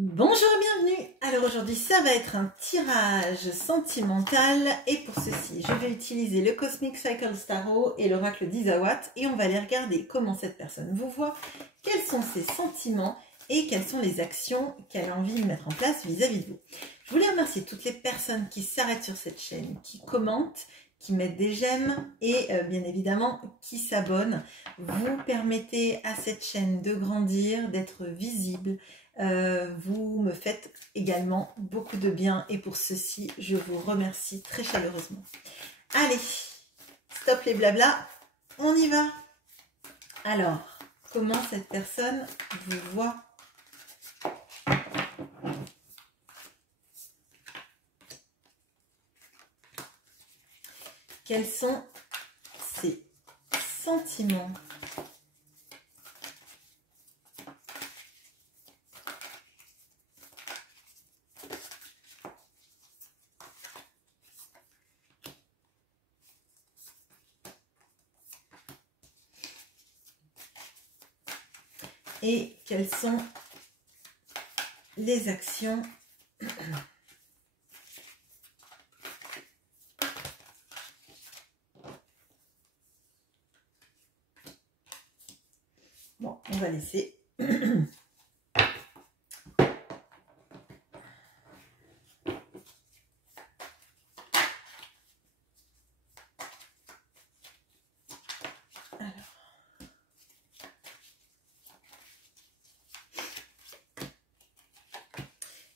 Bonjour et bienvenue. Alors aujourd'hui ça va être un tirage sentimental et pour ceci je vais utiliser le Cosmic Cycle Tarot et l'oracle d'Isawat et on va aller regarder comment cette personne vous voit, quels sont ses sentiments et quelles sont les actions qu'elle a envie de mettre en place vis-à-vis de vous. Je voulais remercier toutes les personnes qui s'arrêtent sur cette chaîne, qui commentent, qui mettent des j'aime et bien évidemment qui s'abonnent. Vous permettez à cette chaîne de grandir, d'être visible. Vous me faites également beaucoup de bien et pour ceci, je vous remercie très chaleureusement. Allez, stop les blabla, on y va. Alors, comment cette personne vous voit? Quels sont ses sentiments? Et quelles sont les actions Bon, on va laisser.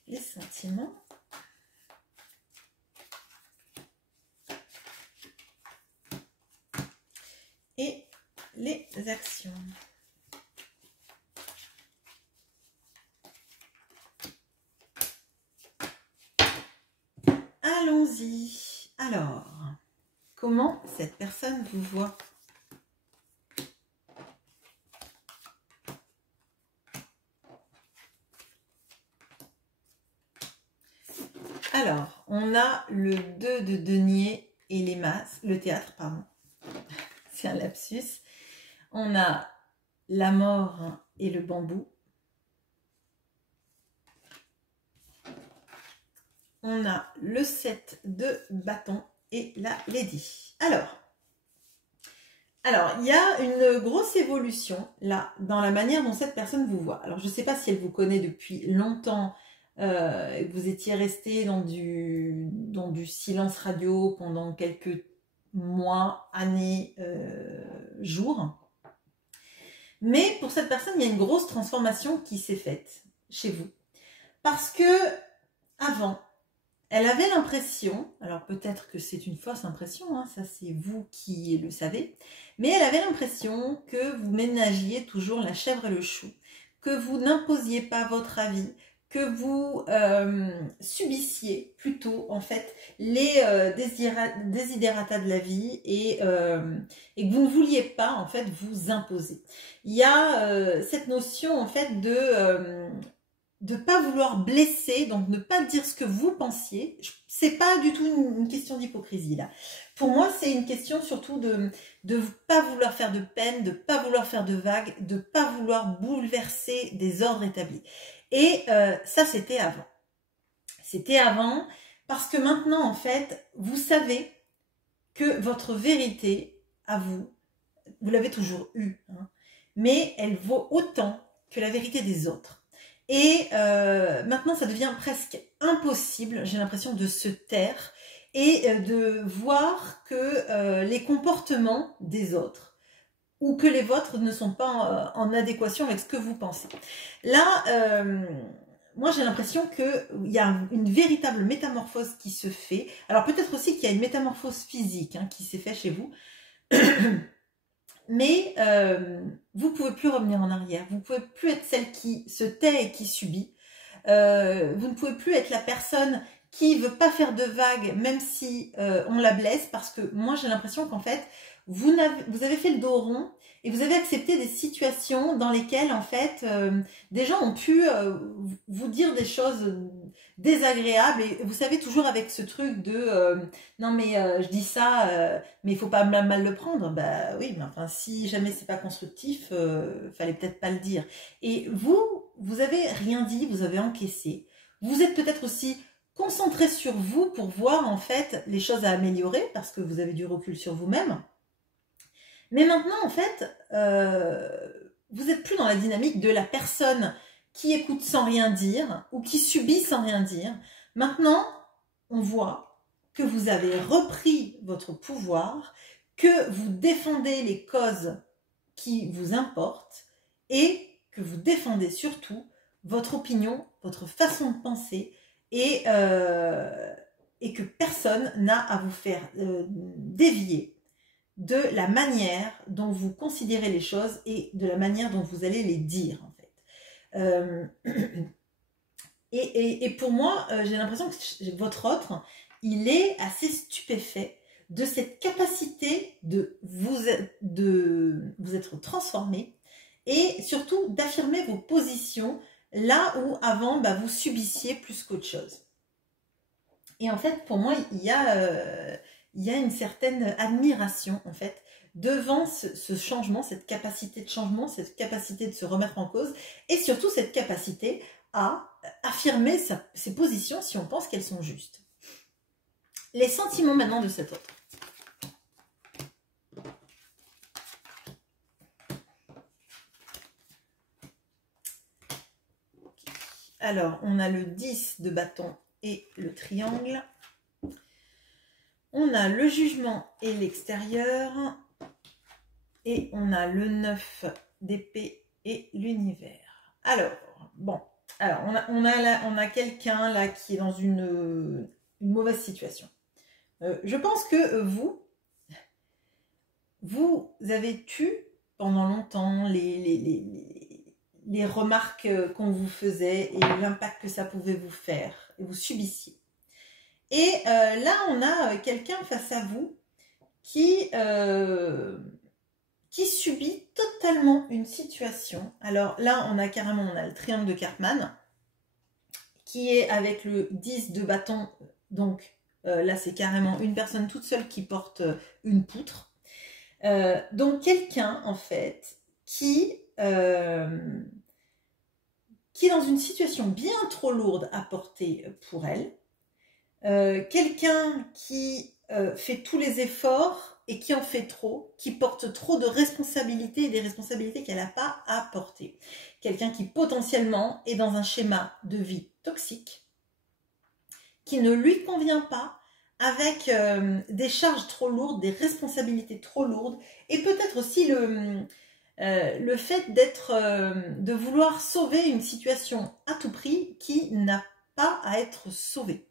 Les sentiments et les actions. Allons-y. Alors, comment cette personne vous voit? Alors, on a le 2 de denier et les masses, le théâtre, pardon, c'est un lapsus. On a la mort et le bambou. On a le 7 de bâton et la lady. Alors, il y a une grosse évolution là dans la manière dont cette personne vous voit. Alors, je ne sais pas si elle vous connaît depuis longtemps, vous étiez resté dans du silence radio pendant quelques mois, années, jours. Mais pour cette personne, il y a une grosse transformation qui s'est faite chez vous. Parce que avant, elle avait l'impression, alors peut-être que c'est une fausse impression, hein, ça c'est vous qui le savez, mais elle avait l'impression que vous ménagiez toujours la chèvre et le chou, que vous n'imposiez pas votre avis, que vous subissiez plutôt en fait les desiderata de la vie et que vous ne vouliez pas en fait vous imposer. Il y a cette notion en fait de pas vouloir blesser, donc ne pas dire ce que vous pensiez. C'est pas du tout une question d'hypocrisie là. Pour moi, c'est une question surtout de pas vouloir faire de peine, de pas vouloir faire de vagues, de pas vouloir bouleverser des ordres établis. Et ça, c'était avant. C'était avant parce que maintenant, en fait, vous savez que votre vérité à vous, vous l'avez toujours eue, hein, mais elle vaut autant que la vérité des autres. Et maintenant, ça devient presque impossible, j'ai l'impression, de se taire et de voir que les comportements des autres ou que les vôtres ne sont pas en adéquation avec ce que vous pensez. Là, moi j'ai l'impression qu'il y a une véritable métamorphose qui se fait. Alors peut-être aussi qu'il y a une métamorphose physique hein, qui s'est faite chez vous. Mais vous ne pouvez plus revenir en arrière. Vous ne pouvez plus être celle qui se tait et qui subit. Vous ne pouvez plus être la personne qui ne veut pas faire de vagues même si on la blesse. Parce que moi j'ai l'impression qu'en fait, vous avez fait le dos rond et vous avez accepté des situations dans lesquelles en fait des gens ont pu vous dire des choses désagréables et vous savez toujours avec ce truc de non mais je dis ça mais il faut pas mal le prendre. Bah oui, mais enfin si jamais c'est pas constructif, fallait peut-être pas le dire. Et vous vous avez rien dit, vous avez encaissé. Vous êtes peut-être aussi concentré sur vous pour voir en fait les choses à améliorer parce que vous avez du recul sur vous-même. Mais maintenant en fait, vous n'êtes plus dans la dynamique de la personne qui écoute sans rien dire ou qui subit sans rien dire. Maintenant, on voit que vous avez repris votre pouvoir, que vous défendez les causes qui vous importent et que vous défendez surtout votre opinion, votre façon de penser et que personne n'a à vous faire dévier de la manière dont vous considérez les choses et de la manière dont vous allez les dire en fait. Et pour moi, j'ai l'impression que votre autre, il est assez stupéfait de cette capacité de vous être transformé et surtout d'affirmer vos positions là où avant vous subissiez plus qu'autre chose. Et en fait, pour moi, il y a une certaine admiration en fait devant ce changement, cette capacité de changement, cette capacité de se remettre en cause et surtout cette capacité à affirmer ses positions si on pense qu'elles sont justes. Les sentiments maintenant de cet autre. Alors, on a le 10 de bâton et le triangle. On a le jugement et l'extérieur. Et on a le 9 d'épée et l'univers. Alors, bon. Alors, on a quelqu'un là qui est dans une mauvaise situation. Je pense que vous avez eu pendant longtemps les remarques qu'on vous faisait et l'impact que ça pouvait vous faire. Et vous subissiez. Et là, on a quelqu'un face à vous qui subit totalement une situation. Alors là, on a le triangle de Karpman qui est avec le 10 de bâton. Donc là, c'est carrément une personne toute seule qui porte une poutre. Donc quelqu'un, en fait, qui est dans une situation bien trop lourde à porter pour elle. Quelqu'un qui fait tous les efforts et qui en fait trop, qui porte trop de responsabilités et des responsabilités qu'elle n'a pas à porter. Quelqu'un qui potentiellement est dans un schéma de vie toxique, qui ne lui convient pas, avec des charges trop lourdes, des responsabilités trop lourdes, et peut-être aussi le fait de vouloir sauver une situation à tout prix qui n'a pas à être sauvée.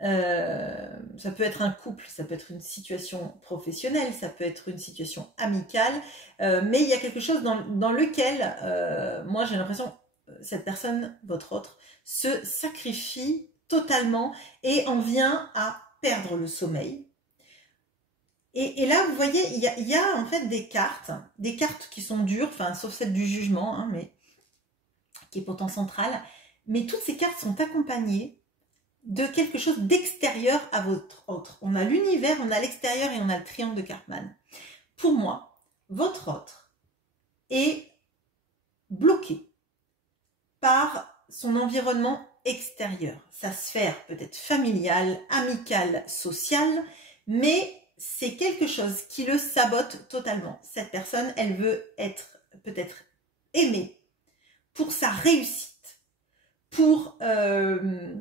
Ça peut être un couple, ça peut être une situation professionnelle, ça peut être une situation amicale, mais il y a quelque chose dans lequel, moi j'ai l'impression, cette personne, votre autre, se sacrifie totalement et en vient à perdre le sommeil. Et là, vous voyez, il y a en fait des cartes qui sont dures, enfin, sauf celle du jugement, hein, mais qui est pourtant centrale, mais toutes ces cartes sont accompagnées de quelque chose d'extérieur à votre autre. On a l'univers, on a l'extérieur et on a le triangle de Karpman. Pour moi, votre autre est bloqué par son environnement extérieur, sa sphère peut-être familiale, amicale, sociale, mais c'est quelque chose qui le sabote totalement. Cette personne, elle veut être peut-être aimée pour sa réussite, pour ce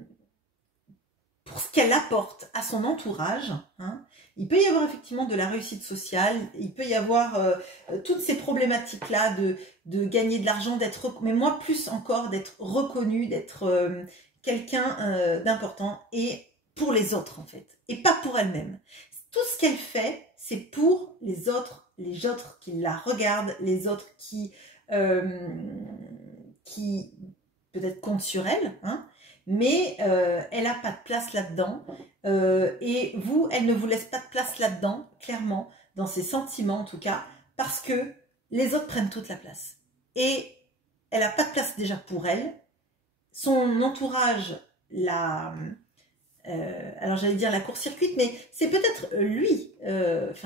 qu'elle apporte à son entourage. Hein. Il peut y avoir effectivement de la réussite sociale, il peut y avoir toutes ces problématiques-là de gagner de l'argent, mais moi plus encore d'être reconnu, d'être quelqu'un d'important et pour les autres en fait, et pas pour elle-même. Tout ce qu'elle fait, c'est pour les autres qui la regardent, les autres qui peut-être comptent sur elle, hein, mais elle n'a pas de place là-dedans. Et vous, elle ne vous laisse pas de place là-dedans, clairement, dans ses sentiments en tout cas, parce que les autres prennent toute la place. Et elle n'a pas de place déjà pour elle. Son entourage alors j'allais dire la court-circuite, mais c'est peut-être lui,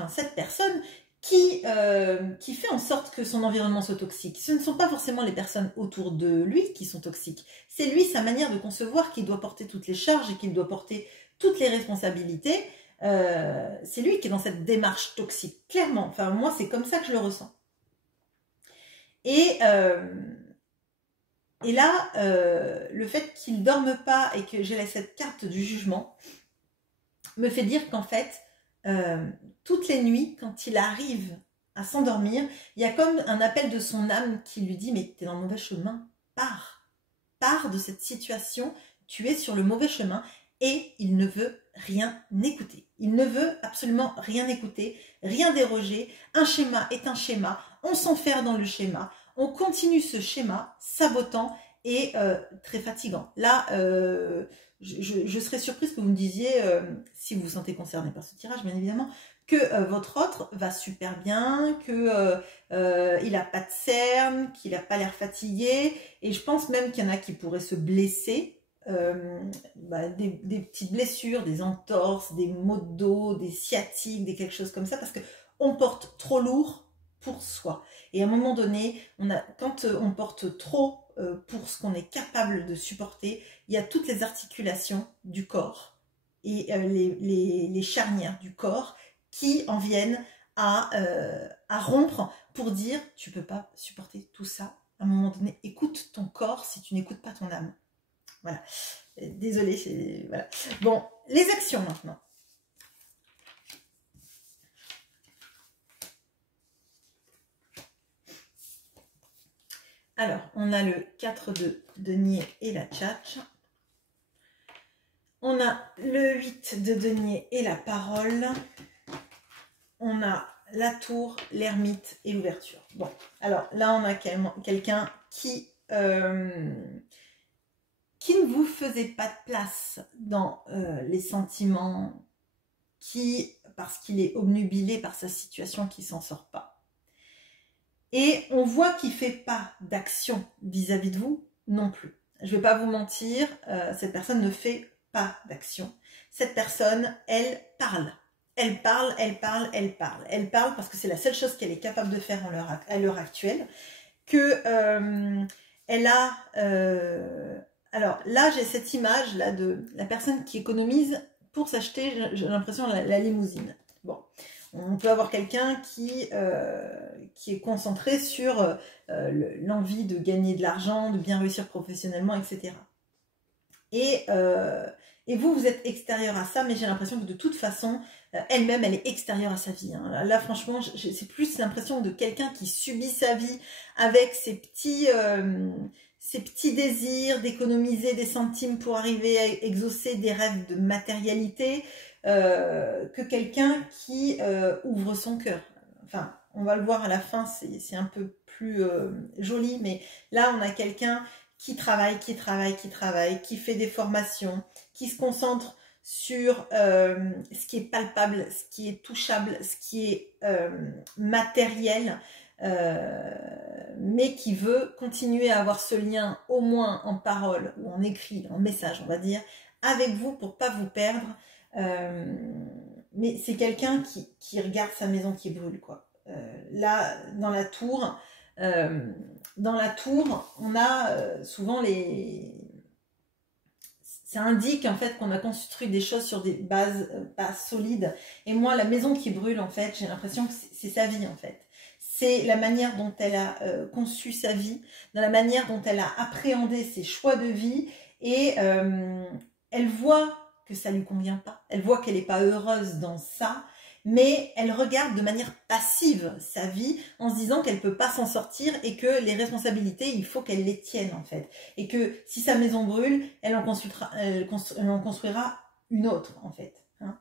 cette personne qui fait en sorte que son environnement soit toxique. Ce ne sont pas forcément les personnes autour de lui qui sont toxiques. C'est lui, sa manière de concevoir, qu'il doit porter toutes les charges et qu'il doit porter toutes les responsabilités. C'est lui qui est dans cette démarche toxique, clairement. Enfin, moi, c'est comme ça que je le ressens. Et là, le fait qu'il ne dorme pas et que j'ai cette carte du jugement me fait dire qu'en fait, toutes les nuits, quand il arrive à s'endormir, il y a comme un appel de son âme qui lui dit « Mais tu es dans le mauvais chemin, pars. Pars de cette situation, tu es sur le mauvais chemin. » Et il ne veut rien écouter. Il ne veut absolument rien écouter, rien déroger. Un schéma est un schéma. On s'enferme dans le schéma. On continue ce schéma sabotant et très fatigant. Là, je serais surprise que vous me disiez, si vous vous sentez concerné par ce tirage, bien évidemment, que votre autre va super bien, que il n'a pas de cernes, qu'il n'a pas l'air fatigué. Et je pense même qu'il y en a qui pourraient se blesser. Des petites blessures, des entorses, des maux de dos, des sciatiques, des quelque chose comme ça, parce qu'on porte trop lourd pour soi. Et à un moment donné, quand on porte trop pour ce qu'on est capable de supporter, il y a toutes les articulations du corps et les charnières du corps qui en viennent à rompre pour dire « tu ne peux pas supporter tout ça ». À un moment donné, écoute ton corps si tu n'écoutes pas ton âme. Voilà, désolée, voilà. Bon, les actions maintenant. Alors, on a le 4 de denier et la tchatch. On a le 8 de denier et la parole. On a la tour, l'ermite et l'ouverture. Bon, alors là, on a quelqu'un qui ne vous faisait pas de place dans les sentiments, parce qu'il est obnubilé par sa situation, qui ne s'en sort pas. Et on voit qu'il ne fait pas d'action vis-à-vis de vous non plus. Je ne vais pas vous mentir, cette personne ne fait pas d'action. Cette personne, elle parle. Elle parle, elle parle, elle parle. Elle parle parce que c'est la seule chose qu'elle est capable de faire à l'heure actuelle. Elle a... alors là, j'ai cette image là de la personne qui économise pour s'acheter, j'ai l'impression, la limousine. Bon, on peut avoir quelqu'un qui est concentré sur l'envie de gagner de l'argent, de bien réussir professionnellement, etc. Et vous êtes extérieur à ça, mais j'ai l'impression que de toute façon, elle-même, elle est extérieure à sa vie. Hein. Là, franchement, c'est plus l'impression de quelqu'un qui subit sa vie avec ses petits désirs d'économiser des centimes pour arriver à exaucer des rêves de matérialité, que quelqu'un qui ouvre son cœur. Enfin, on va le voir à la fin, c'est un peu plus joli, mais là, on a quelqu'un qui travaille, qui fait des formations, qui se concentre sur ce qui est palpable, ce qui est touchable, ce qui est matériel, mais qui veut continuer à avoir ce lien, au moins en parole ou en écrit, en message, on va dire, avec vous pour pas vous perdre. Mais c'est quelqu'un qui regarde sa maison qui brûle, quoi. Là, dans la tour, on a souvent ça indique en fait qu'on a construit des choses sur des bases pas solides. Et moi, la maison qui brûle, en fait, j'ai l'impression que c'est sa vie, en fait. C'est la manière dont elle a conçu sa vie, dans la manière dont elle a appréhendé ses choix de vie. Et elle voit que ça ne lui convient pas. Elle voit qu'elle n'est pas heureuse dans ça. Mais elle regarde de manière passive sa vie en se disant qu'elle ne peut pas s'en sortir et que les responsabilités, il faut qu'elle les tienne en fait. Et que si sa maison brûle, elle en construira une autre en fait. Hein.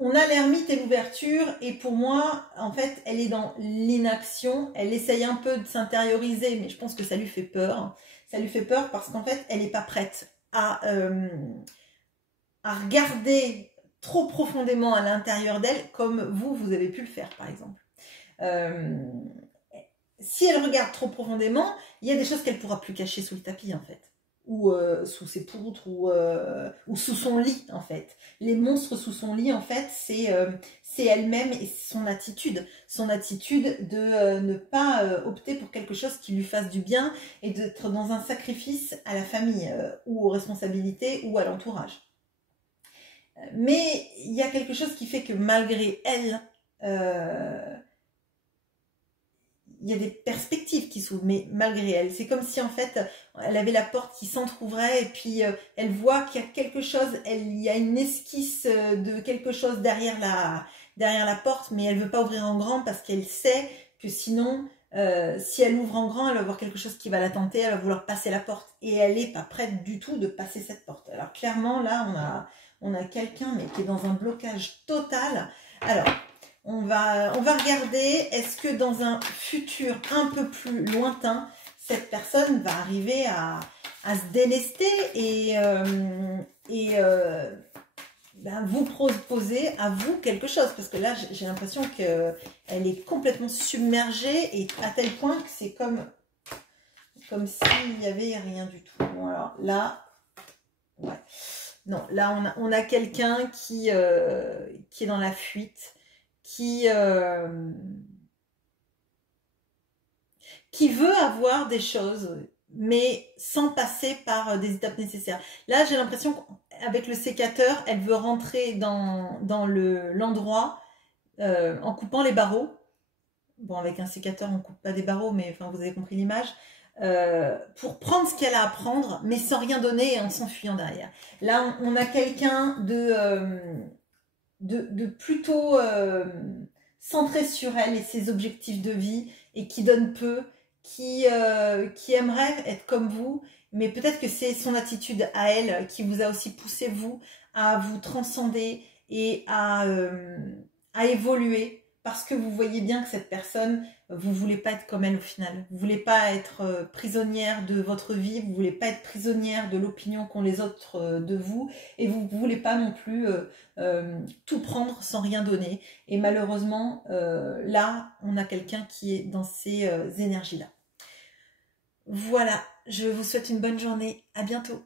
On a l'ermite et l'ouverture et pour moi, en fait, elle est dans l'inaction. Elle essaye un peu de s'intérioriser, mais je pense que ça lui fait peur. Ça lui fait peur parce qu'en fait, elle n'est pas prête à regarder trop profondément à l'intérieur d'elle, comme vous avez pu le faire, par exemple. Si elle regarde trop profondément, il y a des choses qu'elle ne pourra plus cacher sous le tapis, en fait. ou sous ses poutres ou sous son lit en fait. Les monstres sous son lit en fait c'est elle-même et son attitude de ne pas opter pour quelque chose qui lui fasse du bien et d'être dans un sacrifice à la famille ou aux responsabilités ou à l'entourage. Mais il y a quelque chose qui fait que malgré elle, il y a des perspectives qui s'ouvrent, mais malgré elle. C'est comme si en fait, elle avait la porte qui s'entrouvrait et puis elle voit qu'il y a quelque chose, il y a une esquisse de quelque chose derrière la porte, mais elle veut pas ouvrir en grand parce qu'elle sait que sinon, si elle ouvre en grand, elle va voir quelque chose qui va la tenter, elle va vouloir passer la porte. Et elle n'est pas prête du tout de passer cette porte. Alors clairement, là, on a quelqu'un mais qui est dans un blocage total. Alors, on va regarder, est-ce que dans un futur un peu plus lointain, cette personne va arriver à se délester et vous proposer à vous quelque chose. Parce que là, j'ai l'impression qu'elle est complètement submergée et à tel point que c'est comme s'il n'y avait rien du tout. Bon, alors là, ouais. Non, là, on a quelqu'un qui est dans la fuite. Qui veut avoir des choses, mais sans passer par des étapes nécessaires. Là, j'ai l'impression qu'avec le sécateur, elle veut rentrer dans l'endroit en coupant les barreaux. Bon, avec un sécateur, on ne coupe pas des barreaux, mais enfin, vous avez compris l'image. Pour prendre ce qu'elle a à prendre, mais sans rien donner et en s'enfuyant derrière. Là, on a quelqu'un de plutôt centré sur elle et ses objectifs de vie et qui donne peu, qui aimerait être comme vous, mais peut-être que c'est son attitude à elle qui vous a aussi poussé vous à vous transcender et à évoluer parce que vous voyez bien que cette personne, vous voulez pas être comme elle au final. Vous voulez pas être prisonnière de votre vie, vous voulez pas être prisonnière de l'opinion qu'ont les autres de vous et vous voulez pas non plus tout prendre sans rien donner. Et malheureusement, là, on a quelqu'un qui est dans ces énergies-là. Voilà, je vous souhaite une bonne journée. À bientôt.